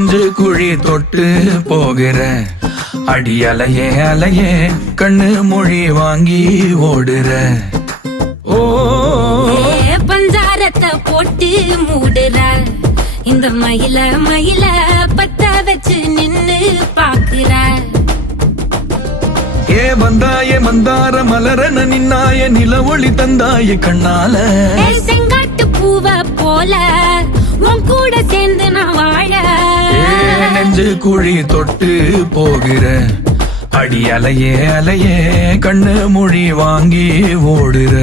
நெஞ்சு குழி தொட்டு போகிற அடி அலையே அலையே கண்ணு மொழி வாங்கி ஓடுற. ஓ பஞ்சாரத்தை போட்டு மூடுற இந்த மயில மயில பத்த வச்சு நின்னு பாக்குற. ஏ வந்தாய மந்தார மலரன நின்னாய நில ஒளி தந்தாய கண்ணால. செங்காட்டு பூவ போல உன் கூட சேர்ந்து நான் வாழ. நெஞ்சு குழி தொட்டு போகிற அடி அலையே அலையே கண்ணு மொழி வாங்கி ஓடுற.